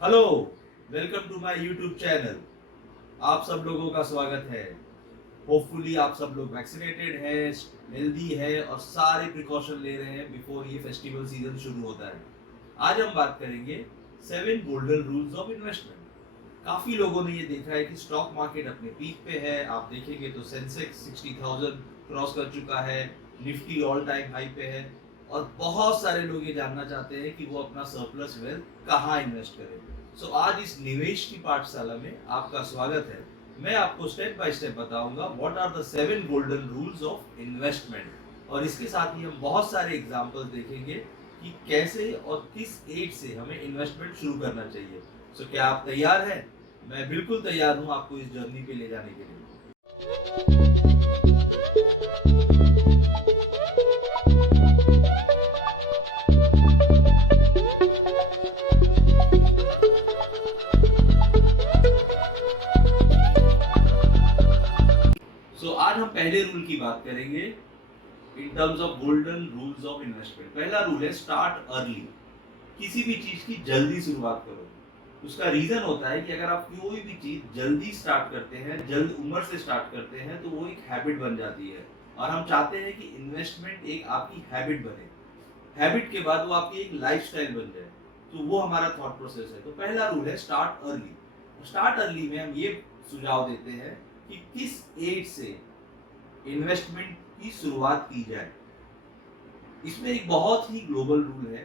Hello, welcome to my YouTube channel. आप सब लोगों का स्वागत है। होपफुली आप सब लोग वैक्सीनेटेड हैं, हेल्दी है और सारे प्रिकॉशन ले रहे हैं बिफोर ये फेस्टिवल सीजन शुरू होता है। आज हम बात करेंगे 7 गोल्डन रूल्स ऑफ इन्वेस्टमेंट। काफी लोगों ने ये देखा है कि स्टॉक मार्केट अपने पीक पे है। आप देखेंगे तो सेंसेक्स 60,000 क्रॉस कर चुका है, निफ्टी ऑल टाइम हाई पे है और बहुत सारे लोग ये जानना चाहते हैं कि वो अपना सरप्लस वेल्थ कहाँ इन्वेस्ट करें। सो आज इस निवेश की पाठशाला में आपका स्वागत है। मैं आपको स्टेप बाय स्टेप बताऊंगा what are the 7 golden rules of investment और इसके साथ ही हम बहुत सारे एग्जांपल्स देखेंगे कि कैसे और किस एज से हमें इन्वेस्टमेंट शुरू करना चाहिए। सो क्या आप तैयार हैं? मैं बिल्कुल तैयार हूं आपको इस जर्नी पे ले जाने के लिए। आज हम पहले रूल की बात करेंगे in terms of golden rules of investment. पहला रूल है स्टार्ट अर्ली। किसी भी चीज की जल्दी शुरुआत करो। उसका रीजन होता है कि अगर आप कोई भी चीज जल्दी स्टार्ट करते हैं, जल्द उम्र से स्टार्ट करते हैं, तो वो एक हैबिट बन जाती है और हम चाहते हैं कि इन्वेस्टमेंट एक आपकी हैबिट बने। हैबिट के बाद वो आपकी एक लाइफस्टाइल बन जाए, तो वो हमारा थॉट प्रोसेस है। तो पहला रूल है स्टार्ट अर्ली। स्टार्ट अर्ली में हम ये सुझाव देते हैं कि किस एज से इन्वेस्टमेंट की शुरुआत की जाए। इसमें एक बहुत ही ग्लोबल रूल है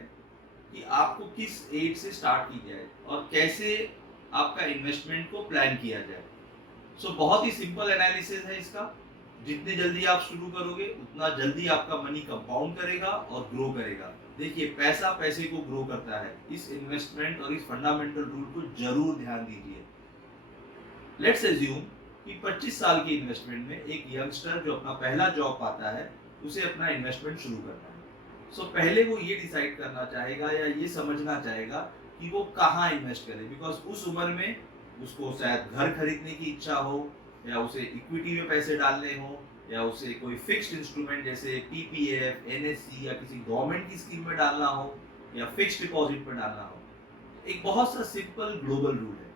कि आपको किस एज से स्टार्ट की जाए और कैसे आपका इन्वेस्टमेंट को प्लान किया जाए। बहुत ही सिंपल एनालिसिस है इसका। जितने जल्दी आप शुरू करोगे उतना जल्दी आपका मनी कंपाउंड करेगा और ग्रो करेगा। देखिए, पैसा पैसे को ग्रो करता है। इस इन्वेस्टमेंट और इस फंडामेंटल रूल को जरूर ध्यान दीजिए। लेट्स एज्यूम कि 25 साल की इन्वेस्टमेंट में एक यंगस्टर जो अपना पहला जॉब पाता है, उसे अपना इन्वेस्टमेंट शुरू करना है। पहले वो ये डिसाइड करना चाहेगा या ये समझना चाहेगा कि वो कहाँ इन्वेस्ट करे, बिकॉज उस उम्र में उसको शायद घर खरीदने की इच्छा हो, या उसे इक्विटी में पैसे डालने हो, या उसे कोई फिक्स्ड इंस्ट्रूमेंट जैसे पीपीएफ, एनएससी या किसी गवर्नमेंट की स्कीम में डालना हो, या फिक्स्ड डिपॉजिट में डालना हो। एक बहुत सा सिंपल ग्लोबल रूल है।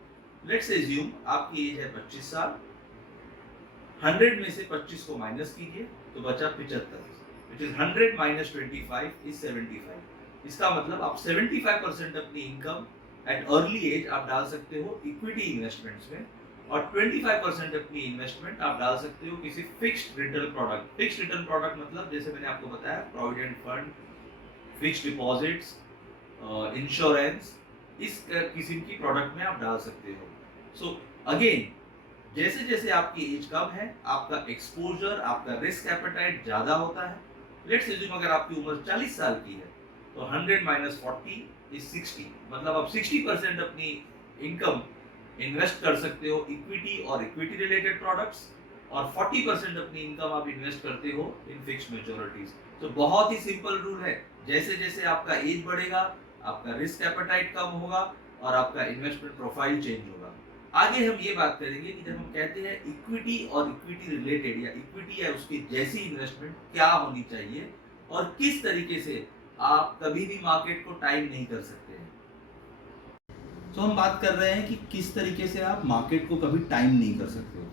लेट्स एज्यूम आपकी एज है 25 साल। 100 में से 25 को माइनस कीजिए तो बचा 75। Which is 100 minus 25 is 75। इसका मतलब आप 75% अपनी इनकम एट अर्ली एज आप डाल सकते हो इक्विटी इन्वेस्टमेंट्स में, और 25% अपनी इन्वेस्टमेंट आप डाल सकते हो किसी fixed return product. Fixed return product मतलब जैसे मैंने आपको बताया, provident fund, fixed deposits, insurance, इस किस्म की प्रोडक्ट में आप डाल सकते हो। अगेन, जैसे जैसे आपकी एज कम है, आपका एक्सपोजर, आपका रिस्क एपेटाइट ज्यादा होता है। लेट्स अज्यूम अगर आपकी उम्र 40 साल की है तो 100 माइनस 40 इज 60। मतलब आप 60% अपनी इनकम इन्वेस्ट कर सकते हो इक्विटी और इक्विटी रिलेटेड प्रोडक्ट्स, और 40% अपनी इनकम आप इन्वेस्ट करते हो इन फिक्स्ड मैच्योरिटीज। तो बहुत ही सिंपल रूल है। जैसे जैसे आपका एज बढ़ेगा, आपका रिस्क एपेटाइट कम होगा और आपका इन्वेस्टमेंट प्रोफाइल चेंज होगा। आगे हम ये बात करेंगे कि जब हम कहते हैं इक्विटी और इक्विटी रिलेटेड या इक्विटी या उसकी जैसी इन्वेस्टमेंट क्या होनी चाहिए और किस तरीके से आप कभी भी मार्केट को टाइम नहीं कर सकते हैं। हम बात कर रहे हैं कि किस तरीके से आप मार्केट को कभी टाइम नहीं कर सकते हो।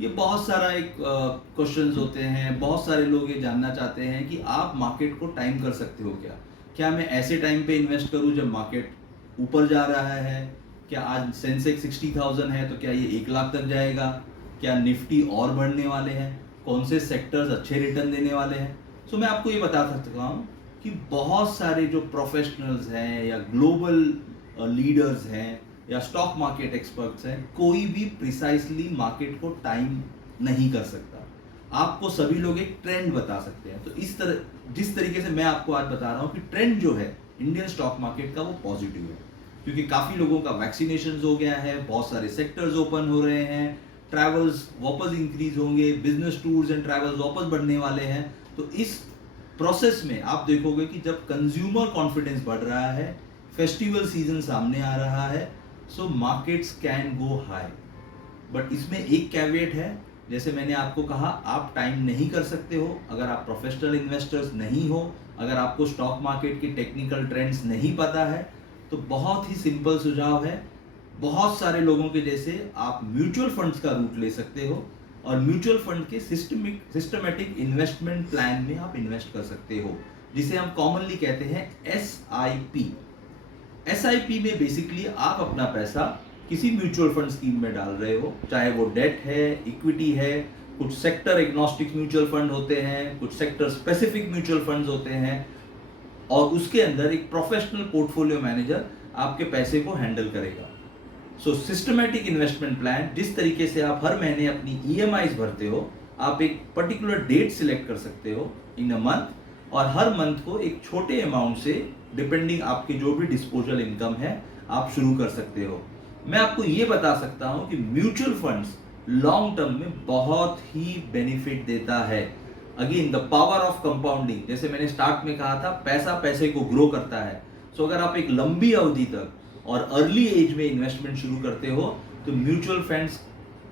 ये बहुत सारा एक क्वेश्चंस होते हैं। बहुत सारे लोग ये जानना चाहते हैं कि आप मार्केट को टाइम कर सकते हो क्या? क्या मैं ऐसे टाइम पे इन्वेस्ट करूं जब मार्केट ऊपर जा रहा है? क्या आज सेंसेक्स 60,000 है तो क्या ये 1 लाख तक जाएगा? क्या निफ्टी और बढ़ने वाले हैं? कौन से सेक्टर्स अच्छे रिटर्न देने वाले हैं? मैं आपको ये बता सकता हूँ कि बहुत सारे जो प्रोफेशनल्स हैं या ग्लोबल लीडर्स हैं या स्टॉक मार्केट एक्सपर्ट्स हैं, कोई भी प्रिसाइसली मार्केट को टाइम नहीं कर सकता। आपको सभी लोग एक ट्रेंड बता सकते हैं। तो इस तरह जिस तरीके से मैं आपको आज बता रहा हूँ कि ट्रेंड जो है इंडियन स्टॉक मार्केट का वो पॉजिटिव है, क्योंकि काफ़ी लोगों का वैक्सीनेशन हो गया है, बहुत सारे सेक्टर्स ओपन हो रहे हैं, ट्रैवल्स वापस इंक्रीज होंगे, बिजनेस टूर्स एंड ट्रैवल्स वापस बढ़ने वाले हैं। तो इस प्रोसेस में आप देखोगे कि जब कंज्यूमर कॉन्फिडेंस बढ़ रहा है, फेस्टिवल सीजन सामने आ रहा है, सो markets can go high. But इसमें एक कैवेट है, जैसे मैंने आपको कहा, आप टाइम नहीं कर सकते हो अगर आप प्रोफेशनल इन्वेस्टर्स नहीं हो, अगर आपको स्टॉक मार्केट की टेक्निकल ट्रेंड्स नहीं पता है। तो बहुत ही सिंपल सुझाव है बहुत सारे लोगों के जैसे आप म्यूचुअल फंड्स का रूट ले सकते हो और म्यूचुअल फंड के सिस्टमेटिक इन्वेस्टमेंट प्लान में आप इन्वेस्ट कर सकते हो, जिसे हम कॉमनली कहते हैं SIP। SIP में बेसिकली आप अपना पैसा किसी म्यूचुअल फंड स्कीम में डाल रहे हो, चाहे वो डेट है, इक्विटी है, कुछ सेक्टर एग्नोस्टिक म्यूचुअल फंड होते हैं, कुछ सेक्टर स्पेसिफिक म्यूचुअल फंड्स होते हैं, और उसके अंदर एक प्रोफेशनल पोर्टफोलियो मैनेजर आपके पैसे को हैंडल करेगा। सो सिस्टमैटिक इन्वेस्टमेंट प्लान, जिस तरीके से आप हर महीने अपनी EMIs भरते हो, आप एक पर्टिकुलर डेट सिलेक्ट कर सकते हो इन अ मंथ, और हर मंथ को एक छोटे अमाउंट से, डिपेंडिंग आपकी जो भी डिस्पोजल इनकम है, आप शुरू कर सकते हो। मैं आपको ये बता सकता हूं कि म्यूचुअल फंड्स लॉन्ग टर्म में बहुत ही बेनिफिट देता है। Again the power of compounding, जैसे मैंने स्टार्ट में कहा था, पैसा पैसे को ग्रो करता है। सो अगर आप एक लंबी अवधि तक और अर्ली एज में इन्वेस्टमेंट शुरू करते हो, तो म्यूचुअल फंड्स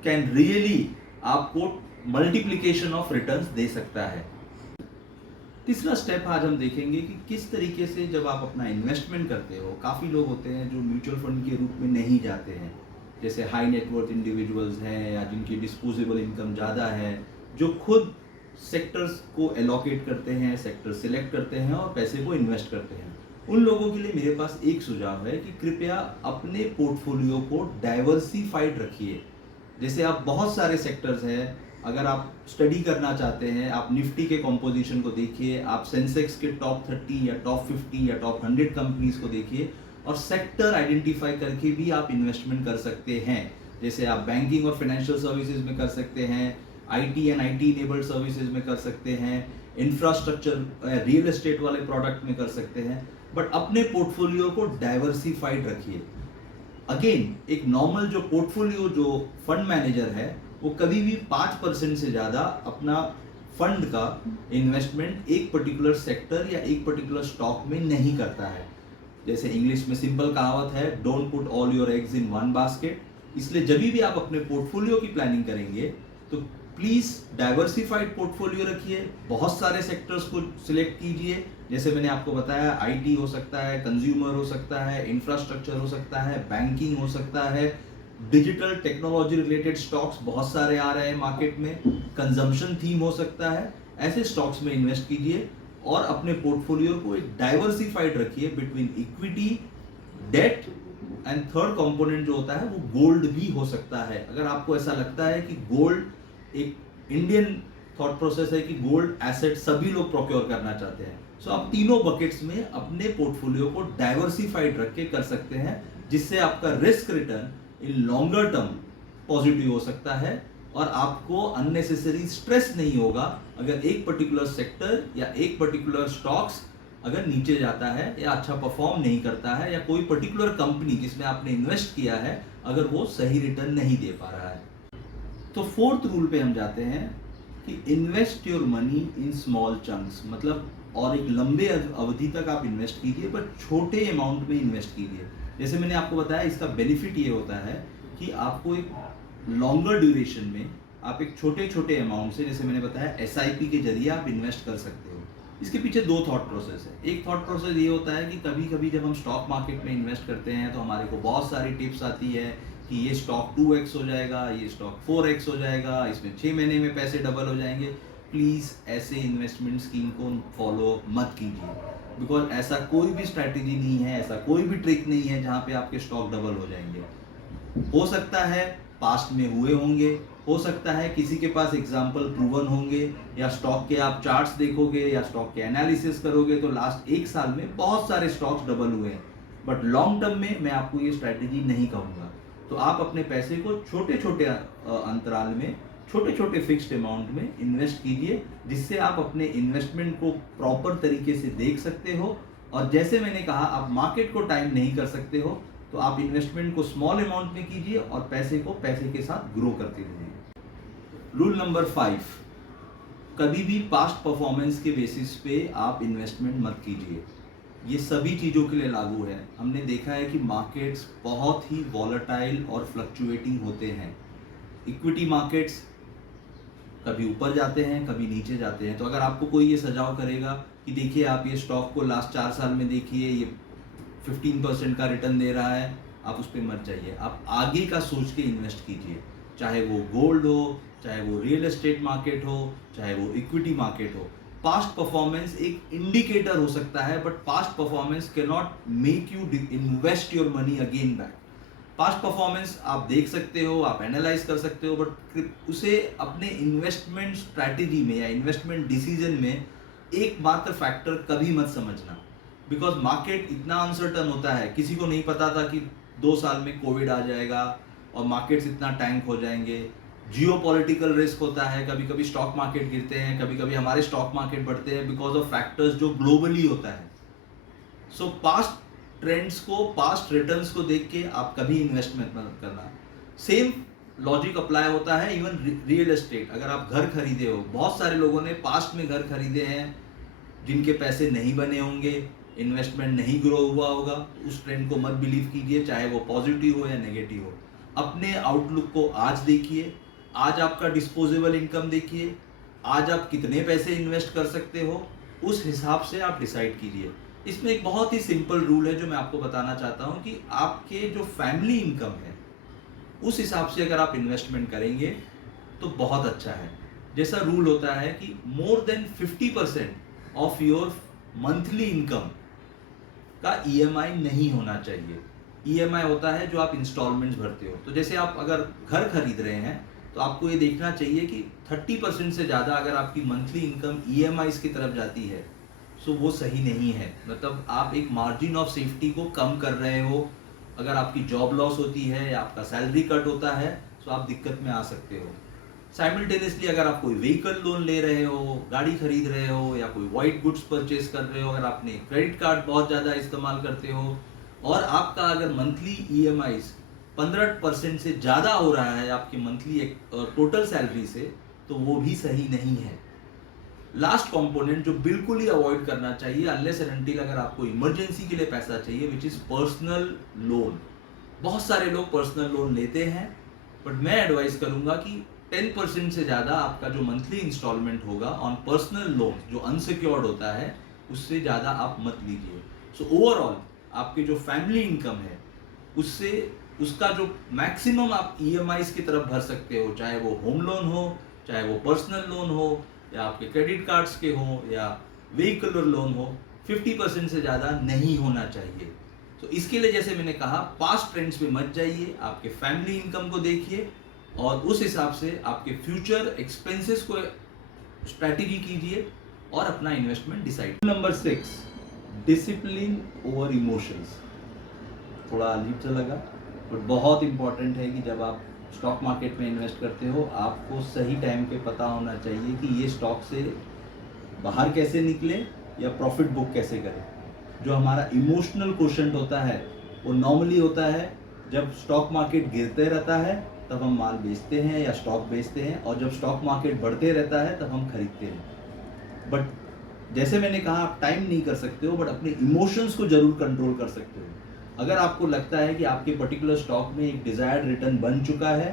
कैन रियली आपको मल्टीप्लिकेशन ऑफ रिटर्न्स दे सकता है। तीसरा स्टेप आज हम देखेंगे कि किस तरीके से जब आप अपना इन्वेस्टमेंट करते हो, काफ़ी लोग होते हैं जो म्यूचुअल फंड के रूप में नहीं जाते हैं, जैसे हाई नेटवर्थ इंडिविजुअल्स हैं या जिनकी डिस्पोजेबल इनकम ज़्यादा है, जो खुद सेक्टर्स को एलोकेट करते हैं, सेक्टर सिलेक्ट करते हैं और पैसे को इन्वेस्ट करते हैं। उन लोगों के लिए मेरे पास एक सुझाव है कि कृपया अपने पोर्टफोलियो को डाइवर्सिफाइड रखिए। जैसे आप बहुत सारे सेक्टर्स हैं, अगर आप स्टडी करना चाहते हैं, आप निफ्टी के कॉम्पोजिशन को देखिए, आप सेंसेक्स के टॉप 30 या टॉप 50 या टॉप 100 कंपनीज को देखिए, और सेक्टर आइडेंटिफाई करके भी आप इन्वेस्टमेंट कर सकते हैं। जैसे आप बैंकिंग और फाइनेंशियल सर्विसेज में कर सकते हैं, IT and IT enabled services में कर सकते हैं, इंफ्रास्ट्रक्चर रियल एस्टेट वाले प्रोडक्ट में कर सकते हैं, बट अपने पोर्टफोलियो को डाइवर्सिफाइड रखिए। अगेन एक नॉर्मल जो पोर्टफोलियो जो फंड मैनेजर है, वो कभी भी 5% से ज़्यादा अपना फंड का इन्वेस्टमेंट एक पर्टिकुलर सेक्टर या एक पर्टिकुलर स्टॉक में नहीं करता है। जैसे इंग्लिश में सिंपल कहावत है, don't put all your eggs in one basket. इसलिए जब भी आप अपने पोर्टफोलियो की प्लानिंग करेंगे तो प्लीज़ डाइवर्सिफाइड पोर्टफोलियो रखिए, बहुत सारे सेक्टर्स को सिलेक्ट कीजिए। जैसे मैंने आपको बताया, IT हो सकता है, कंज्यूमर हो सकता है, इंफ्रास्ट्रक्चर हो सकता है, बैंकिंग हो सकता है, डिजिटल टेक्नोलॉजी रिलेटेड स्टॉक्स बहुत सारे आ रहे हैं मार्केट में, कंजम्पशन थीम हो सकता है। ऐसे स्टॉक्स में इन्वेस्ट कीजिए और अपने पोर्टफोलियो को एक डाइवर्सिफाइड रखिए between equity, debt and third component जो होता है वो गोल्ड भी हो सकता है। अगर आपको ऐसा लगता है कि गोल्ड एक इंडियन थॉट प्रोसेस है कि गोल्ड एसेट सभी लोग प्रोक्योर करना चाहते हैं, सो आप तीनों बकेट्स में अपने पोर्टफोलियो को डाइवर्सिफाइड रख के कर सकते हैं, जिससे आपका रिस्क रिटर्न इन लॉन्गर टर्म पॉजिटिव हो सकता है और आपको अननेसेसरी स्ट्रेस नहीं होगा अगर एक पर्टिकुलर सेक्टर या एक पर्टिकुलर स्टॉक्स अगर नीचे जाता है या अच्छा परफॉर्म नहीं करता है, या कोई पर्टिकुलर कंपनी जिसमें आपने इन्वेस्ट किया है अगर वो सही रिटर्न नहीं दे पा रहा है। तो फोर्थ रूल पे हम जाते हैं कि invest your money in small chunks, मतलब और एक लंबे अवधि तक आप इन्वेस्ट कीजिए, पर छोटे अमाउंट में इन्वेस्ट कीजिए। जैसे मैंने आपको बताया, इसका बेनिफिट ये होता है कि आपको एक लॉन्गर ड्यूरेशन में आप एक छोटे छोटे अमाउंट से, जैसे मैंने बताया, SIP के जरिए आप इन्वेस्ट कर सकते हो। इसके पीछे दो थॉट प्रोसेस है। एक थॉट प्रोसेस ये होता है कि कभी कभी जब हम स्टॉक मार्केट में इन्वेस्ट करते हैं तो हमारे को बहुत सारी टिप्स आती है कि ये स्टॉक 2x हो जाएगा, ये स्टॉक 4x हो जाएगा, इसमें 6 महीने में पैसे डबल हो जाएंगे। प्लीज़ ऐसे इन्वेस्टमेंट स्कीम को फॉलो मत कीजिए, बिकॉज ऐसा कोई भी स्ट्रैटेजी नहीं है, ऐसा कोई भी ट्रिक नहीं है जहाँ पे आपके स्टॉक डबल हो जाएंगे। हो सकता है पास्ट में हुए होंगे, हो सकता है किसी के पास एग्जाम्पल प्रूवन होंगे, या स्टॉक के आप चार्ट्स देखोगे या स्टॉक के एनालिसिस करोगे तो लास्ट 1 साल में बहुत सारे स्टॉक्स डबल हुए हैं, बट लॉन्ग टर्म में मैं आपको ये स्ट्रैटेजी नहीं कहूँगा। तो आप अपने पैसे को छोटे छोटे अंतराल में, छोटे छोटे फिक्स्ड अमाउंट में इन्वेस्ट कीजिए, जिससे आप अपने इन्वेस्टमेंट को प्रॉपर तरीके से देख सकते हो। और जैसे मैंने कहा, आप मार्केट को टाइम नहीं कर सकते हो, तो आप इन्वेस्टमेंट को स्मॉल अमाउंट में कीजिए और पैसे को पैसे के साथ ग्रो करते रहिए। रूल नंबर 5, कभी भी पास्ट परफॉर्मेंस के बेसिस पे आप इन्वेस्टमेंट मत कीजिए। ये सभी चीज़ों के लिए लागू है। हमने देखा है कि मार्केट्स बहुत ही वॉलेटाइल और फ्लक्चुएटिंग होते हैं। इक्विटी मार्केट्स कभी ऊपर जाते हैं, कभी नीचे जाते हैं। तो अगर आपको कोई ये सुझाव करेगा कि देखिए आप ये स्टॉक को लास्ट 4 साल में देखिए, ये 15% का रिटर्न दे रहा है, आप उस पर मत जाइए, आप आगे का सोच के इन्वेस्ट कीजिए, चाहे वो गोल्ड हो, चाहे वो रियल एस्टेट मार्केट हो, चाहे वो इक्विटी मार्केट हो। पास्ट परफॉर्मेंस एक इंडिकेटर हो सकता है, but past performance can not make you invest your money again back. Past performance आप देख सकते हो, आप एनालाइज कर सकते हो, बट उसे अपने इन्वेस्टमेंट स्ट्रैटेजी में या इन्वेस्टमेंट डिसीजन में एकमात्र फैक्टर कभी मत समझना, बिकॉज मार्केट इतना अनसर्टन होता है। किसी को नहीं पता था कि 2 साल में कोविड आ जाएगा और मार्केट्स इतना टैंक हो जाएंगे। जियो पॉलिटिकल रिस्क होता है, कभी कभी स्टॉक मार्केट गिरते हैं, कभी कभी हमारे स्टॉक मार्केट बढ़ते हैं बिकॉज ऑफ फैक्टर्स जो ग्लोबली होता है। सो पास्ट ट्रेंड्स को, पास्ट रिटर्न्स को देख के आप कभी इन्वेस्टमेंट मत करना। सेम लॉजिक अप्लाई होता है इवन रियल एस्टेट। अगर आप घर खरीदे हो, बहुत सारे लोगों ने पास्ट में घर खरीदे हैं जिनके पैसे नहीं बने होंगे, इन्वेस्टमेंट नहीं ग्रो हुआ होगा, उस ट्रेंड को मत बिलीव कीजिए, चाहे वो पॉजिटिव हो या नेगेटिव हो। अपने आउटलुक को आज देखिए, आज आपका डिस्पोजेबल इनकम देखिए, आज आप कितने पैसे इन्वेस्ट कर सकते हो, उस हिसाब से आप डिसाइड कीजिए। इसमें एक बहुत ही सिंपल रूल है जो मैं आपको बताना चाहता हूँ कि आपके जो फैमिली इनकम है उस हिसाब से अगर आप इन्वेस्टमेंट करेंगे तो बहुत अच्छा है। जैसा रूल होता है कि more than 50% of your monthly income का ईएमआई नहीं होना चाहिए। ईएमआई होता है जो आप इंस्टॉलमेंट्स भरते हो। तो जैसे आप अगर घर खरीद रहे हैं तो आपको ये देखना चाहिए कि 30% से ज़्यादा अगर आपकी मंथली इनकम ईएमआईज की तरफ जाती है सो वो सही नहीं है। मतलब आप एक मार्जिन ऑफ सेफ्टी को कम कर रहे हो। अगर आपकी जॉब लॉस होती है या आपका सैलरी कट होता है तो आप दिक्कत में आ सकते हो। साइमल्टेनियसली अगर आप कोई व्हीकल लोन ले रहे हो, गाड़ी खरीद रहे हो या कोई वाइट गुड्स परचेज कर रहे हो, अगर आपने क्रेडिट कार्ड बहुत ज़्यादा इस्तेमाल करते हो और आपका अगर मंथली ईएमआईज 15% से ज़्यादा हो रहा है आपकी मंथली टोटल सैलरी से, तो वो भी सही नहीं है। लास्ट कंपोनेंट जो बिल्कुल ही अवॉइड करना चाहिए अनलेस एंड अनटिल अगर आपको इमरजेंसी के लिए पैसा चाहिए, विच इज़ पर्सनल लोन। बहुत सारे लोग पर्सनल लोन लेते हैं, बट मैं एडवाइस करूंगा कि 10% से ज़्यादा आपका जो मंथली इंस्टॉलमेंट होगा ऑन पर्सनल लोन जो अनसिक्योर्ड होता है उससे ज़्यादा आप मत लीजिए। सो ओवरऑल आपके जो फैमिली इनकम है उससे उसका जो मैक्सिमम आप ईएमआईज की तरफ भर सकते हो, चाहे वो होम लोन हो, चाहे वो पर्सनल लोन हो, या आपके क्रेडिट कार्ड्स के हो या व्हीकलर लोन हो, 50% से ज़्यादा नहीं होना चाहिए। तो इसके लिए जैसे मैंने कहा, पास्ट ट्रेंड्स में मत जाइए, आपके फैमिली इनकम को देखिए और उस हिसाब से आपके फ्यूचर एक्सपेंसेस को स्ट्रैटेजी कीजिए और अपना investment decide. Number 6, discipline over emotions. थोड़ा अजीब सा लगा बट बहुत इंपॉर्टेंट है कि जब आप स्टॉक मार्केट में इन्वेस्ट करते हो आपको सही टाइम पे पता होना चाहिए कि ये स्टॉक से बाहर कैसे निकले या प्रॉफिट बुक कैसे करें। जो हमारा इमोशनल क्वोशंट होता है वो नॉर्मली होता है जब स्टॉक मार्केट गिरते रहता है तब हम माल बेचते हैं या स्टॉक बेचते हैं, और जब स्टॉक मार्केट बढ़ते रहता है तब हम खरीदते हैं। बट जैसे मैंने कहा, आप टाइम नहीं कर सकते हो बट अपने इमोशंस को जरूर कंट्रोल कर सकते हो। अगर आपको लगता है कि आपके पर्टिकुलर स्टॉक में एक डिजायर्ड रिटर्न बन चुका है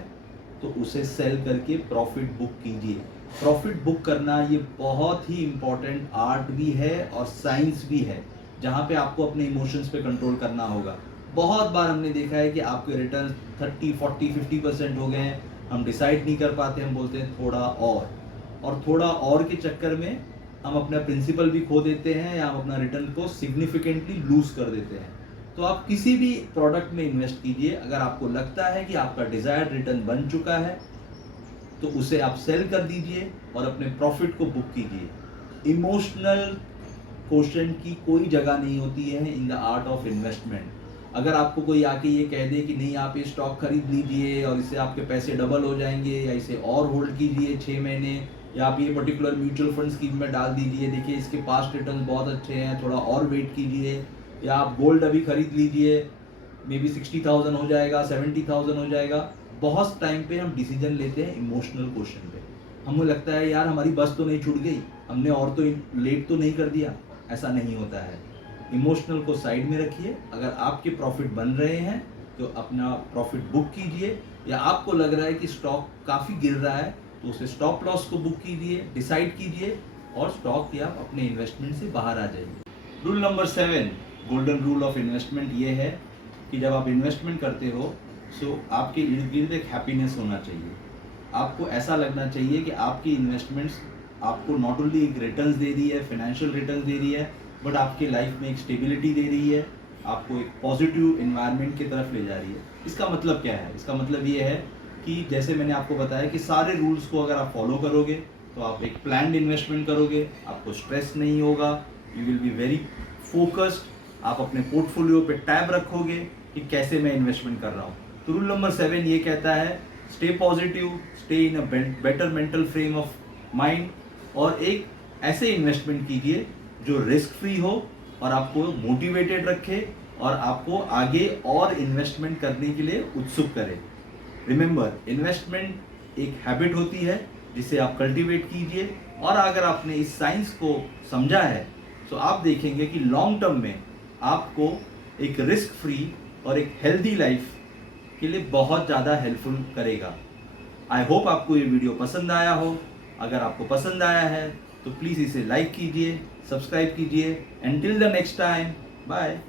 तो उसे सेल करके प्रॉफिट बुक कीजिए। प्रॉफिट बुक करना ये बहुत ही इम्पोर्टेंट आर्ट भी है और साइंस भी है, जहाँ पे आपको अपने इमोशंस पे कंट्रोल करना होगा। बहुत बार हमने देखा है कि आपके रिटर्न 30, 40, 50% हो गए हैं, हम डिसाइड नहीं कर पाते, हम बोलते हैं थोड़ा और थोड़ा और के चक्कर में हम अपना प्रिंसिपल भी खो देते हैं या हम अपना रिटर्न को सिग्निफिकेंटली लूज कर देते हैं। तो आप किसी भी प्रोडक्ट में इन्वेस्ट कीजिए, अगर आपको लगता है कि आपका डिजायर्ड रिटर्न बन चुका है तो उसे आप सेल कर दीजिए और अपने प्रॉफिट को बुक कीजिए। इमोशनल क्वेश्चन की कोई जगह नहीं होती है in the art of investment. अगर आपको कोई आके ये कह दे कि नहीं आप ये स्टॉक खरीद लीजिए और इससे आपके पैसे डबल हो जाएंगे, या इसे और होल्ड कीजिए 6 महीने, या आप ये पर्टिकुलर म्यूचुअल फंड स्कीम में डाल दीजिए, देखिए इसके पास्ट रिटर्न बहुत अच्छे हैं, थोड़ा और वेट कीजिए, या आप गोल्ड अभी खरीद लीजिए, मे बी 60,000 हो जाएगा, 70,000 हो जाएगा। बहुत टाइम पे हम डिसीजन लेते हैं इमोशनल क्वेश्चन पे। हमें लगता है यार हमारी बस तो नहीं छूट गई, हमने और तो लेट तो नहीं कर दिया। ऐसा नहीं होता है। इमोशनल को साइड में रखिए। अगर आपके प्रॉफिट बन रहे हैं तो अपना प्रॉफिट बुक कीजिए, या आपको लग रहा है कि स्टॉक काफ़ी गिर रहा है तो उसे स्टॉप लॉस को बुक कीजिए, डिसाइड कीजिए और स्टॉक या अपने इन्वेस्टमेंट से बाहर आ जाइए। Rule number 7, golden rule of investment ये है कि जब आप इन्वेस्टमेंट करते हो सो आपके इर्द गिर्द एक हैप्पीनेस होना चाहिए। आपको ऐसा लगना चाहिए कि आपकी इन्वेस्टमेंट्स आपको नॉट ओनली एक रिटर्न्स दे रही है, फाइनेंशियल रिटर्न्स दे रही है, बट आपके लाइफ में एक स्टेबिलिटी दे रही है, आपको एक पॉजिटिव इन्वायरमेंट की तरफ ले जा रही है। इसका मतलब क्या है? इसका मतलब ये है कि जैसे मैंने आपको बताया कि सारे रूल्स को अगर आप फॉलो करोगे तो आप एक प्लान्ड इन्वेस्टमेंट करोगे, आपको स्ट्रेस नहीं होगा, you will be very focused, आप अपने पोर्टफोलियो पे टैब रखोगे कि कैसे मैं इन्वेस्टमेंट कर रहा हूँ। तो रूल नंबर 7 ये कहता है stay positive, stay in a better mental frame of mind, और एक ऐसे इन्वेस्टमेंट कीजिए जो रिस्क फ्री हो और आपको मोटिवेटेड रखे और आपको आगे और इन्वेस्टमेंट करने के लिए उत्सुक करे। रिमेंबर, इन्वेस्टमेंट एक हैबिट होती है जिसे आप कल्टीवेट कीजिए, और अगर आपने इस साइंस को समझा है तो आप देखेंगे कि लॉन्ग टर्म में आपको एक रिस्क फ्री और एक हेल्दी लाइफ के लिए बहुत ज़्यादा हेल्पफुल करेगा। आई होप आपको ये वीडियो पसंद आया हो। अगर आपको पसंद आया है तो प्लीज़ इसे लाइक कीजिए, सब्सक्राइब कीजिए। Until the next time, bye.